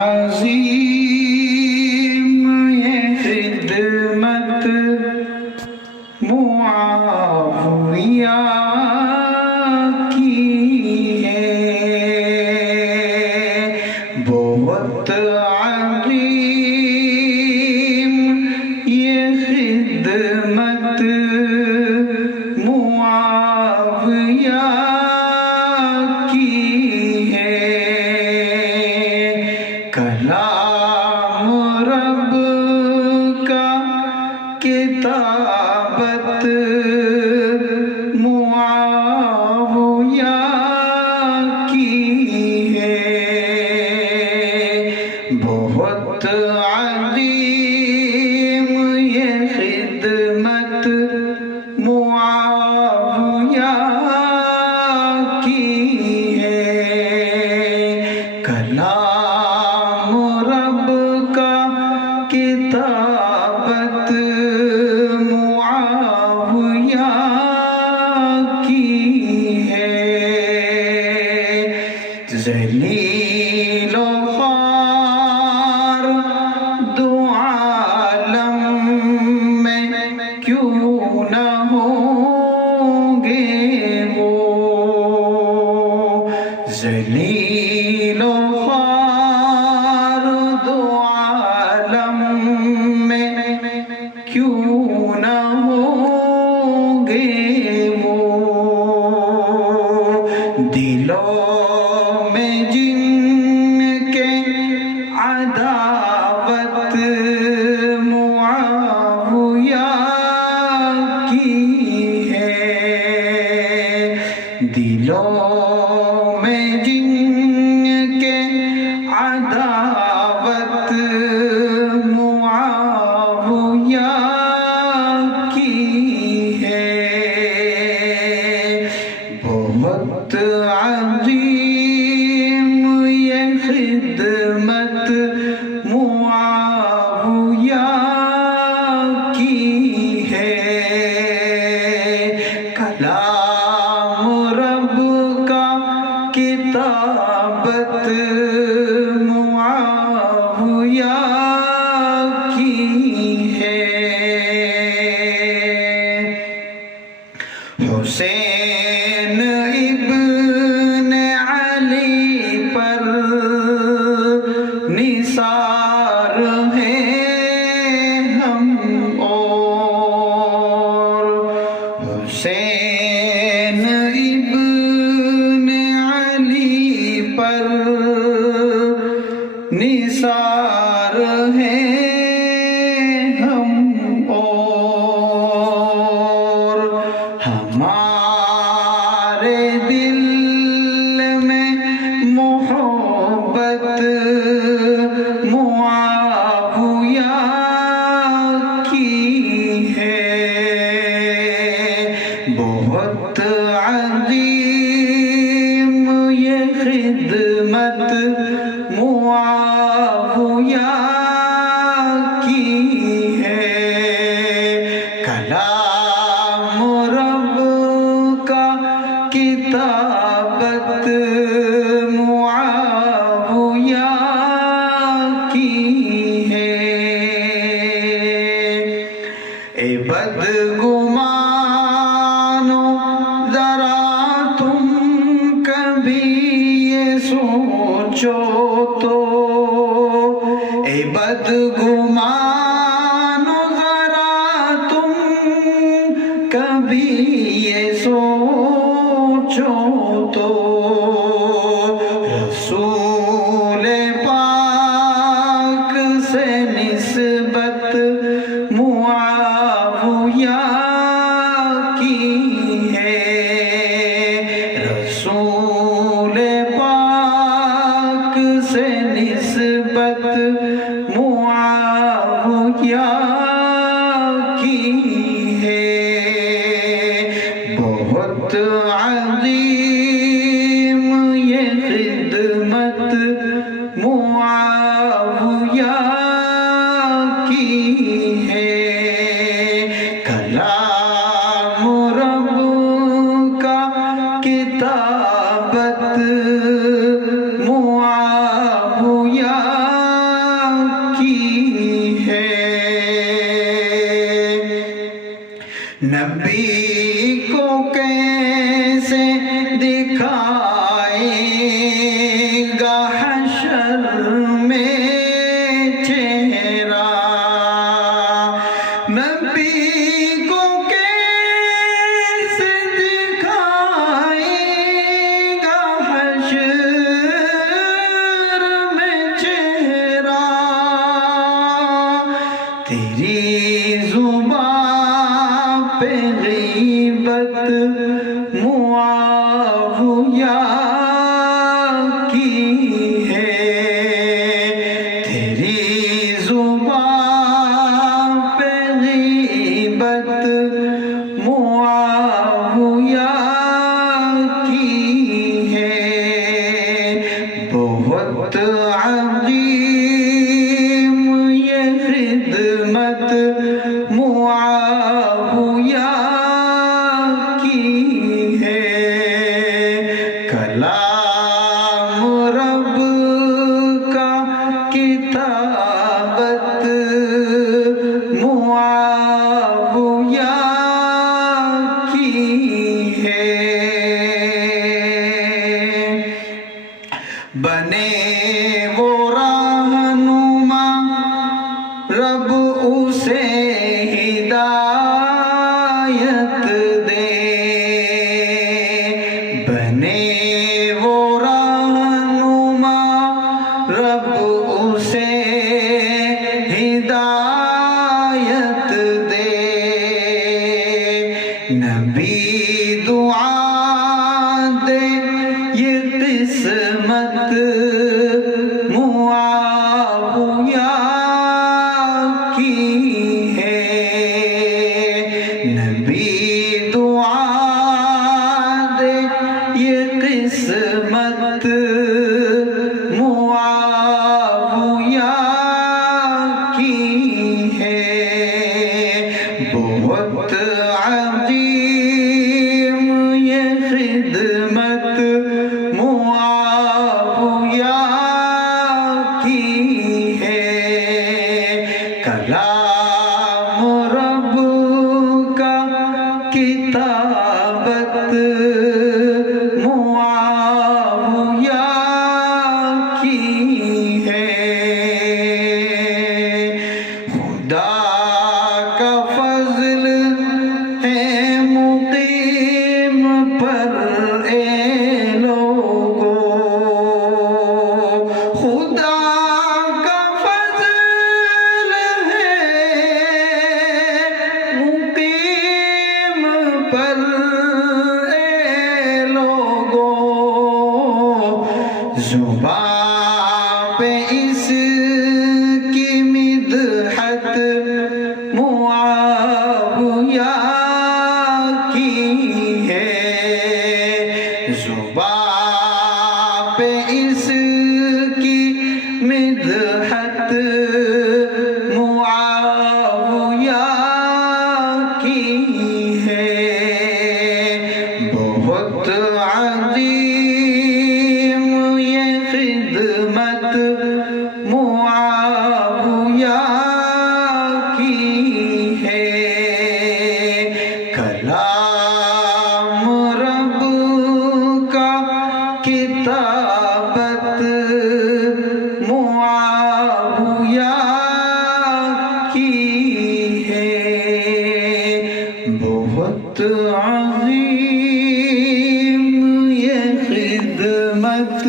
عظیم یہ خدمت معاویہ کی ہے، بہت عظیم یہ خدمت معاویہ کی ہے۔ کلام رب کا کتابت معاویہ کی ہے، بہت عظیم یہ خدمت معاویہ کی ہے۔ کلام رب کا کتابت معاویہ کی ہے، ذلیل و خوار دو عالم میں کیوں نہ ہوں گے وہ، ذلیل و خوار دو عالم میں کیوں نہ ہوں گے وہ، دلوں میں جن کے عداوت معاویہ کی ہے، دلوں میں جن کے عداوت معاویہ کی ہے، بہت عظیم یہ خدمت معاویہ کی ہے۔ کلام رب کا کتابت معاویہ کی ہے۔ حسین ابن علی پر نثار ہیں ہم اور، حسین ابن علی پر نثار ہیں ہم اور، ہمارے دل میں محبت معاویہ کی ہے، بہت عظیم یہ خدمت معاویہ کی ہے۔ کلام رب کا کتابت معاویہ کی ہے، اے بدگمانو ذرا تم کبھی یہ سوچو تو، اے بدگمانو ذرا تم کبھی یہ سوچو تو، رسول پاک سے نسبت معاویہ کی ہے، رسول پاک سے نسبت معاویہ کی ہے، بہت عظیم یہ خدمت معاویہ کی ہے۔ کلام رب کا کتابت معاویہ نبی کو کیسے دکھائے گا حشر میں چہرہ، نبی کو کیسے دکھائے گا حشر میں چہرہ، تیری زبان پہ غیبت معاویہ کی ہے، تیری زبان پہ غیبت معاویہ کی ہے، بہت عظیم یہ خدمت معاویہ کی ہے، کلام رب کا کتابت معاویہ کی ہے، بنے وہ رہنما رب اسے ہدایت دے، بنے وہ رہنما رب اسے ہدایت دے، نبی دعا دے یہ قسمت معاویہ کی ہے، نبی دعا دے یہ قسمت معاویہ کی ہے، بہت عظیم یہ خدمت معاویہ کی ہے، کلام رب کا کتابت معاویہ کی ہے، خدا کا فضل ہے مقیم پر اے لوگو، خدا کا فضل ہے مقیم پر اے لوگو، زبان پہ اس کی مدحت معاویہ کی ہے، زبان پہ اس کی مدحت معاویہ کی ہے، بہت عظیم یہ خدمت معاویہ کی ہے، کلام رب کا کتابت معاویہ کی ہے، بہت عظیم یہ خدمت